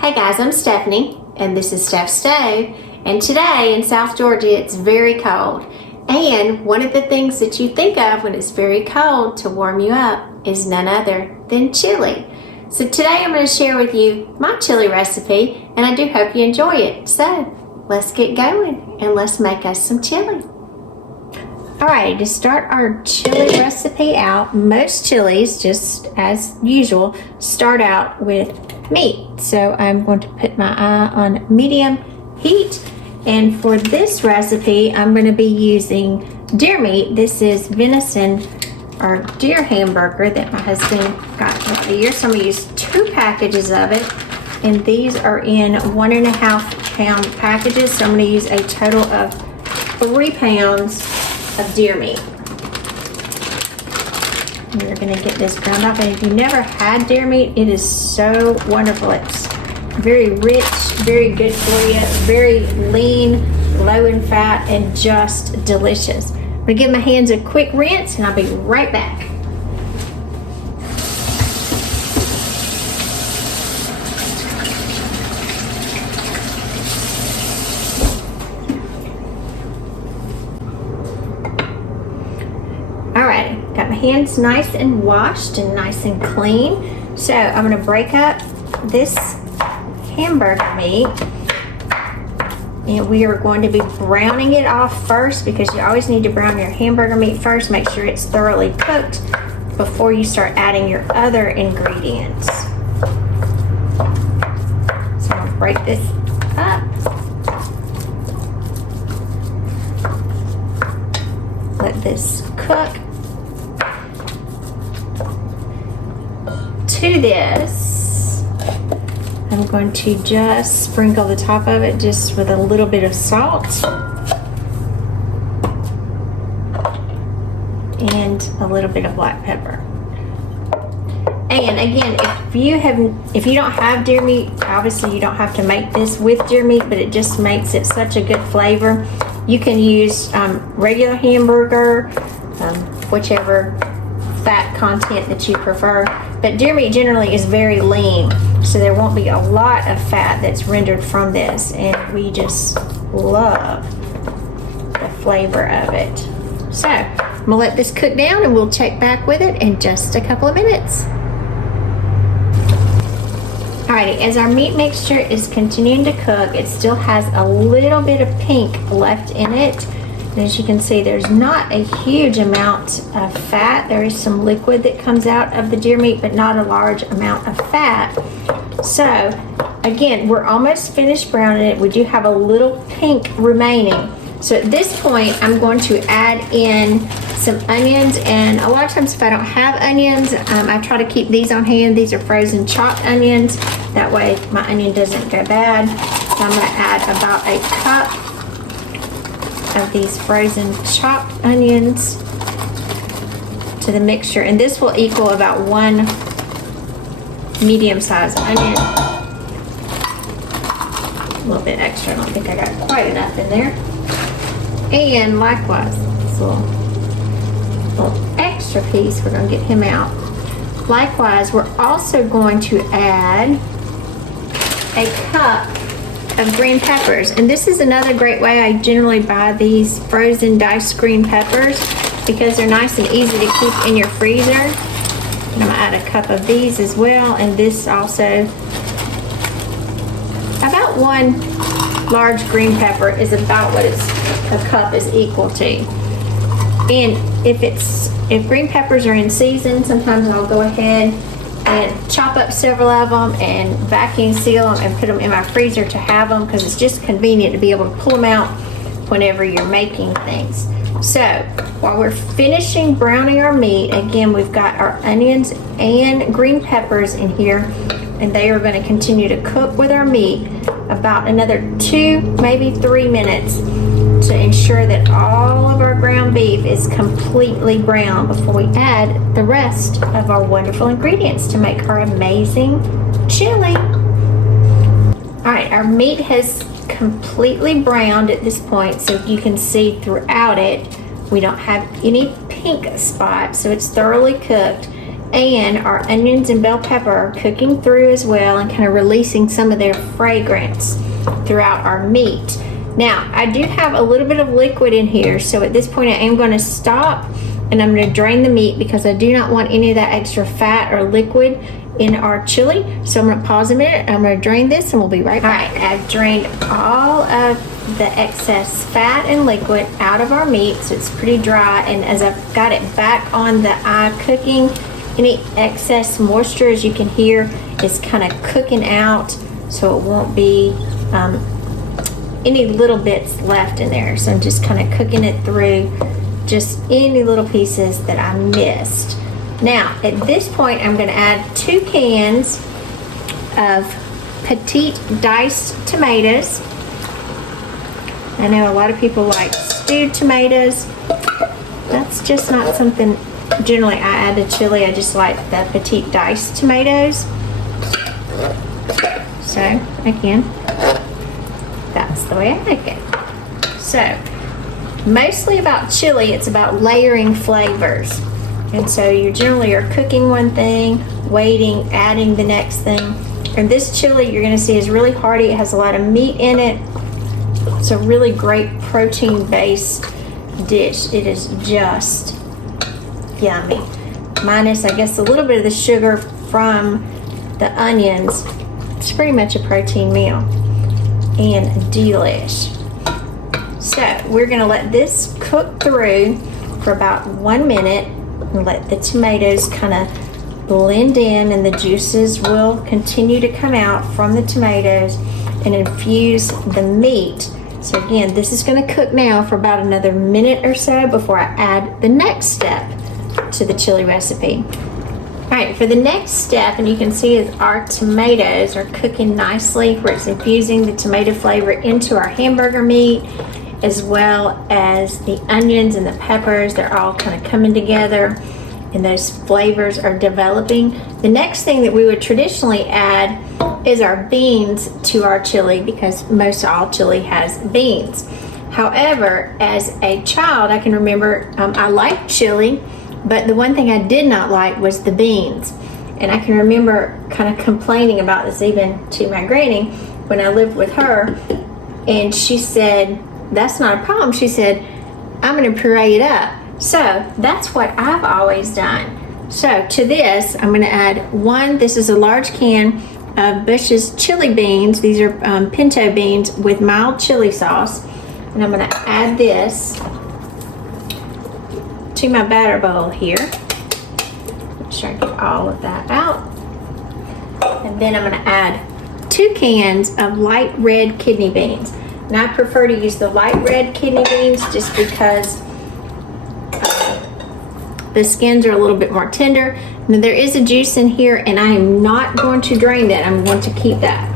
Hey guys, I'm Stephanie, and this is Steph's Stove. And today in South Georgia, it's very cold. And one of the things that you think of when it's very cold to warm you up is none other than chili. So today I'm going to share with you my chili recipe, and I do hope you enjoy it. So let's get going and let's make us some chili. Alright, to start our chili recipe out, most chilies, just as usual, start out with meat. So I'm going to put my eye on medium heat, and for this recipe I'm going to be using deer meat. This is venison or deer hamburger that my husband got throughout the year. So I'm going to use 2 packages of it, and these are in 1.5 pound packages. So I'm going to use a total of 3 pounds of deer meat. We're going to get this ground off, and if you never had deer meat, it is so wonderful. It's very rich, very good for you, very lean, low in fat, and just delicious. I'm going to give my hands a quick rinse, and I'll be right back. Alright, got my hands nice and washed and nice and clean. So I'm going to break up this hamburger meat, and we are going to be browning it off first, because you always need to brown your hamburger meat first. Make sure it's thoroughly cooked before you start adding your other ingredients. So I'm going to break this up. Let this cook. To this, I'm going to just sprinkle the top of it just with a little bit of salt and a little bit of black pepper. And again, if you don't have deer meat, obviously you don't have to make this with deer meat, but it just makes it such a good flavor. You can use regular hamburger, whichever fat content that you prefer. But deer meat generally is very lean, so there won't be a lot of fat that's rendered from this, and we just love the flavor of it. So I'm gonna let this cook down, and we'll check back with it in just a couple of minutes. Alrighty, as our meat mixture is continuing to cook, it still has a little bit of pink left in it. And as you can see, there's not a huge amount of fat. There is some liquid that comes out of the deer meat, but not a large amount of fat. So again, we're almost finished browning it. We do have a little pink remaining. So at this point, I'm going to add in some onions, and a lot of times if I don't have onions, I try to keep these on hand. These are frozen chopped onions. That way my onion doesn't go bad. So I'm going to add about a cup of these frozen chopped onions to the mixture, and this will equal about 1 medium-sized onion. A little bit extra. I don't think I got quite enough in there. And likewise, this little extra piece, we're going to get him out. Likewise, we're also going to add a cup of green peppers, and this is another great way. I generally buy these frozen diced green peppers because they're nice and easy to keep in your freezer. And I'm gonna add a cup of these as well, and this also, about 1 large green pepper is about what a cup is equal to. And if green peppers are in season, sometimes I'll go ahead and chop up several of them and vacuum seal them and put them in my freezer to have them, because it's just convenient to be able to pull them out whenever you're making things. So while we're finishing browning our meat, again, we've got our onions and green peppers in here, and they are going to continue to cook with our meat about another 2, maybe 3 minutes to ensure that all of our ground beef is completely brown before we add the rest of our wonderful ingredients to make our amazing chili. Alright, our meat has completely browned at this point, so you can see throughout it we don't have any pink spots, so it's thoroughly cooked. and our onions and bell pepper are cooking through as well and kind of releasing some of their fragrance throughout our meat. Now, I do have a little bit of liquid in here, so at this point I am going to stop and I'm going to drain the meat because I do not want any of that extra fat or liquid in our chili. So I'm going to pause a minute, I'm going to drain this and we'll be right back. All right, I've drained all of the excess fat and liquid out of our meat, so it's pretty dry, and as I've got it back on the eye cooking, any excess moisture, as you can hear, is kind of cooking out, so it won't be any little bits left in there. So I'm just kind of cooking it through, just any little pieces that I missed. Now, at this point, I'm going to add 2 cans of petite diced tomatoes. I know a lot of people like stewed tomatoes. That's just not something generally I add to chili. I just like the petite diced tomatoes. So, again, that's the way I make it. So, mostly about chili, it's about layering flavors. And so you generally are cooking one thing, waiting, adding the next thing. And this chili you're gonna see is really hearty. It has a lot of meat in it. It's a really great protein-based dish. It is just yummy. Minus, I guess, a little bit of the sugar from the onions. It's pretty much a protein meal. And delish. So we're gonna let this cook through for about 1 minute and let the tomatoes kind of blend in, and the juices will continue to come out from the tomatoes and infuse the meat. So again, this is going to cook now for about another minute or so before I add the next step to the chili recipe. All right, for the next step, and you can see as our tomatoes are cooking nicely, where it's infusing the tomato flavor into our hamburger meat, as well as the onions and the peppers. They're all kind of coming together and those flavors are developing. The next thing that we would traditionally add is our beans to our chili, because most all chili has beans. However, as a child, I can remember I liked chili, but the one thing I did not like was the beans. And I can remember kind of complaining about this even to my granny when I lived with her, and she said, that's not a problem. She said, I'm going to puree it up. So that's what I've always done. So to this, I'm going to add this is a large can of Bush's chili beans. These are pinto beans with mild chili sauce. And I'm going to add this to my batter bowl here. Make sure I get all of that out. And then I'm going to add 2 cans of light red kidney beans. Now I prefer to use the light red kidney beans just because the skins are a little bit more tender. Now there is a juice in here, and I am not going to drain that. I'm going to keep that.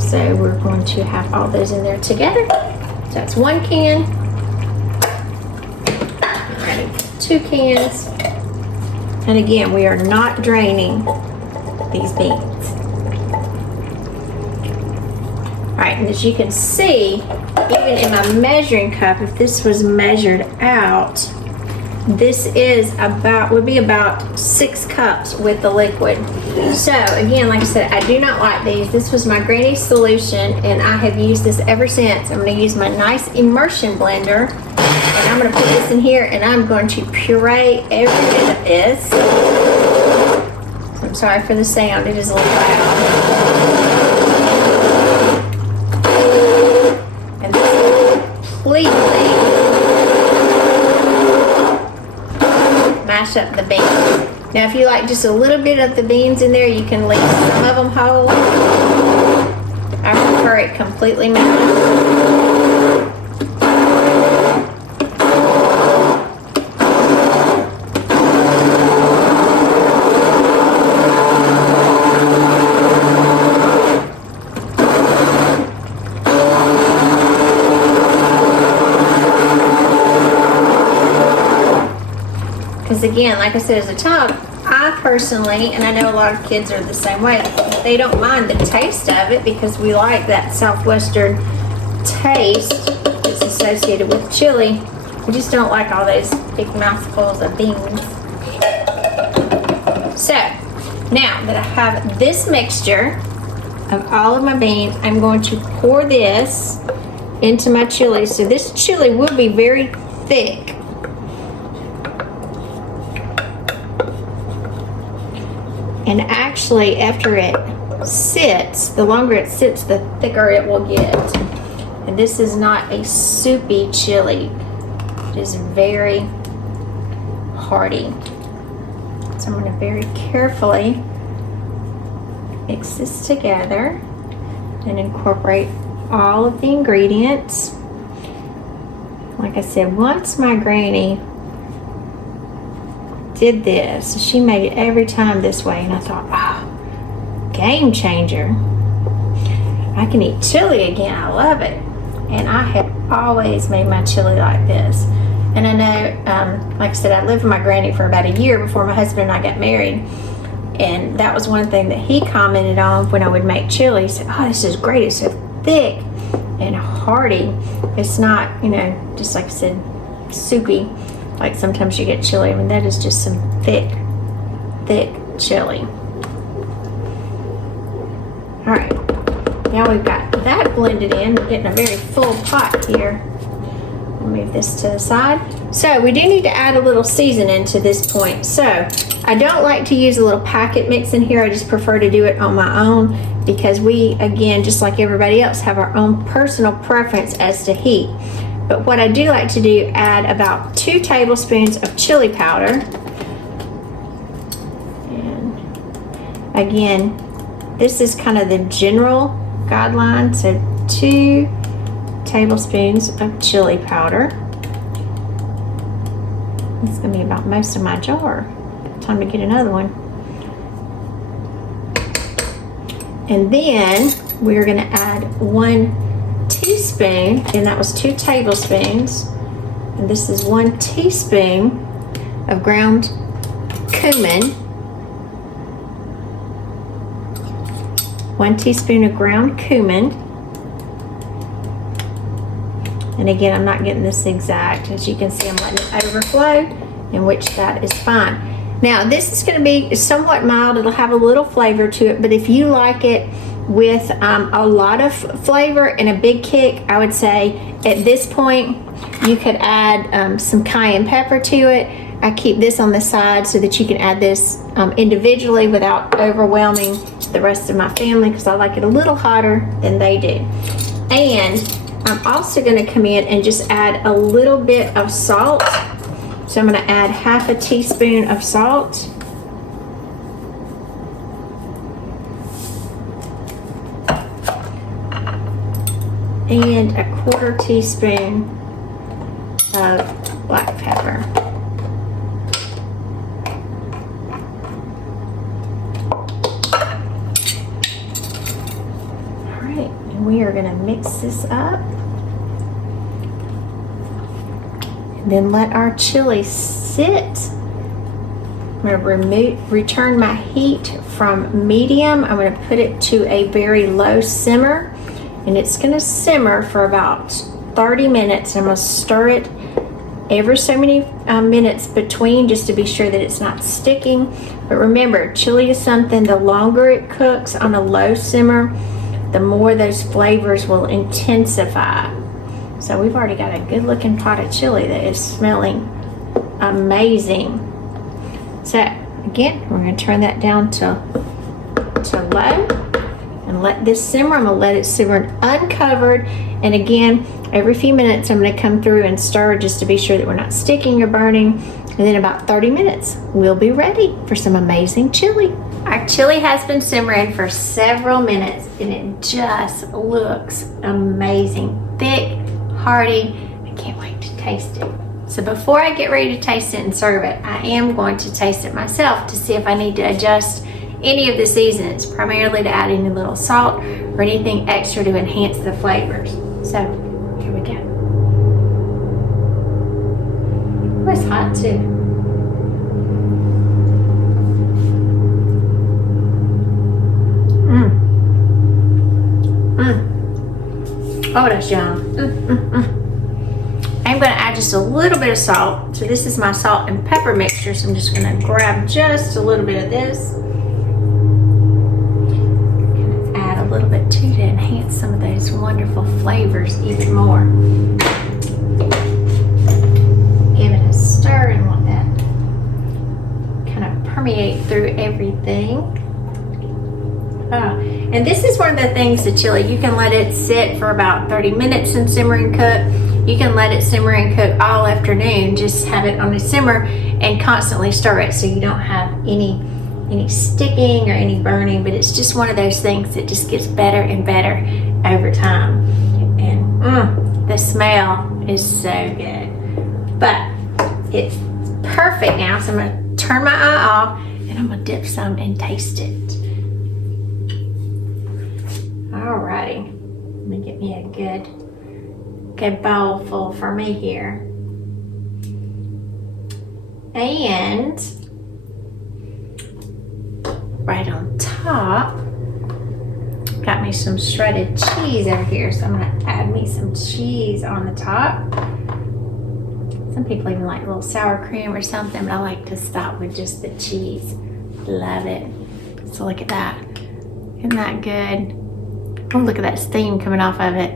So we're going to have all those in there together. So that's 1 can. Adding 2 cans. And again, we are not draining these beans. Alright, and as you can see, even in my measuring cup, if this was measured out, this is would be about 6 cups with the liquid. So again, like I said, I do not like these. This was my granny's solution, and I have used this ever since. I'm going to use my nice immersion blender, and I'm going to put this in here, and I'm going to puree every bit of this. I'm sorry for the sound, it is a little loud. And this will completely mash up the beans. Now if you like just a little bit of the beans in there, you can leave some of them whole. I prefer it completely mashed. Again, like I said, as a child, I personally, and I know a lot of kids are the same way, they don't mind the taste of it because we like that southwestern taste that's associated with chili. We just don't like all those big mouthfuls of beans. So now that I have this mixture of all of my beans, I'm going to pour this into my chili. So this chili will be very thick. And actually, after it sits, the longer it sits, the thicker it will get. And this is not a soupy chili. It is very hearty. So I'm going to very carefully mix this together and incorporate all of the ingredients. Like I said, once my granny did this, she made it every time this way, and I thought, oh, game changer. I can eat chili again. I love it. And I have always made my chili like this. And I know, like I said, I lived with my granny for about a year before my husband and I got married. And that was one thing that he commented on when I would make chili. He said, oh, this is great. It's so thick and hearty. It's not, you know, just like I said, soupy. Like sometimes you get chili. I mean, that is just some thick chili. All right. Now we've got that blended in. We're getting a very full pot here. I'll move this to the side. So we do need to add a little seasoning to this point. So I don't like to use a little packet mix in here. I just prefer to do it on my own because we, again, just like everybody else, have our own personal preference as to heat. But what I do like to do, add about 2 tablespoons of chili powder. And again, this is kind of the general guideline. So 2 tablespoons of chili powder. It's going to be about most of my jar. Time to get another one. And then we're going to add 1 teaspoon, and that was 2 tablespoons. And this is 1 teaspoon of ground cumin. 1 teaspoon of ground cumin. And again, I'm not getting this exact. As you can see, I'm letting it overflow, in which that is fine. Now, this is going to be somewhat mild. It'll have a little flavor to it, but if you like it with a lot of flavor and a big kick, I would say at this point you could add some cayenne pepper to it. I keep this on the side so that you can add this individually without overwhelming the rest of my family, because I like it a little hotter than they do. And I'm also going to come in and just add a little bit of salt. So I'm going to add half a teaspoon of salt. And a 1/4 teaspoon of black pepper. All right, and we are going to mix this up. And then let our chili sit. I'm going to return my heat from medium. I'm going to put it to a very low simmer. And it's going to simmer for about 30 minutes. I'm going to stir it ever so many minutes between, just to be sure that it's not sticking. But remember, chili is something, the longer it cooks on a low simmer, the more those flavors will intensify. So we've already got a good looking pot of chili that is smelling amazing. So again, we're going to turn that down to low. And let this simmer. I'm going to let it simmer uncovered. And again, every few minutes I'm going to come through and stir just to be sure that we're not sticking or burning. And then about 30 minutes, we'll be ready for some amazing chili. Our chili has been simmering for several minutes and it just looks amazing. Thick, hearty. I can't wait to taste it. So before I get ready to taste it and serve it, I am going to taste it myself to see if I need to adjust any of the seasonings, primarily to add any little salt or anything extra to enhance the flavors. So here we go. Oh, it's hot too. Oh, that's yum. I'm going to add just a little bit of salt. So this is my salt and pepper mixture. So I'm just gonna grab just a little bit of this. Add a little bit to enhance some of those wonderful flavors even more. Give it a stir and let that kind of permeate through everything. And this is one of the things, the chili, you can let it sit for about 30 minutes and simmer and cook. You can let it simmer and cook all afternoon. Just have it on a simmer and constantly stir it so you don't have any sticking or any burning, but it's just one of those things that just gets better and better over time. And the smell is so good. But it's perfect now, so I'm gonna turn my eye off and I'm gonna dip some and taste it. Alrighty, let me get me a good bowl full for me here. And right on top, got me some shredded cheese over here, so I'm gonna add me some cheese on the top. Some people even like a little sour cream or something, but I like to stop with just the cheese. Love it. So look at that. Isn't that good? Oh, look at that steam coming off of it.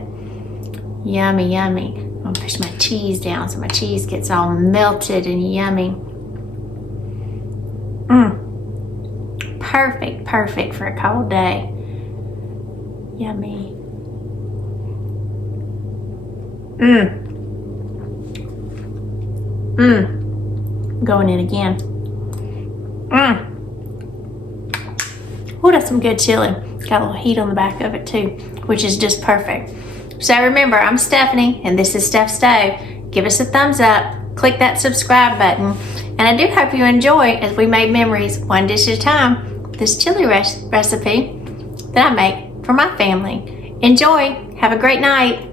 Yummy, yummy. I'm gonna push my cheese down so my cheese gets all melted and yummy. Perfect, perfect for a cold day. Yummy. Going in again. Oh, that's some good chili. Got a little heat on the back of it too, which is just perfect. So remember, I'm Stephanie, and this is Steph Stove. Give us a thumbs up, click that subscribe button, and I do hope you enjoy, as we made memories one dish at a time, this chili recipe that I make for my family. Enjoy. Have a great night.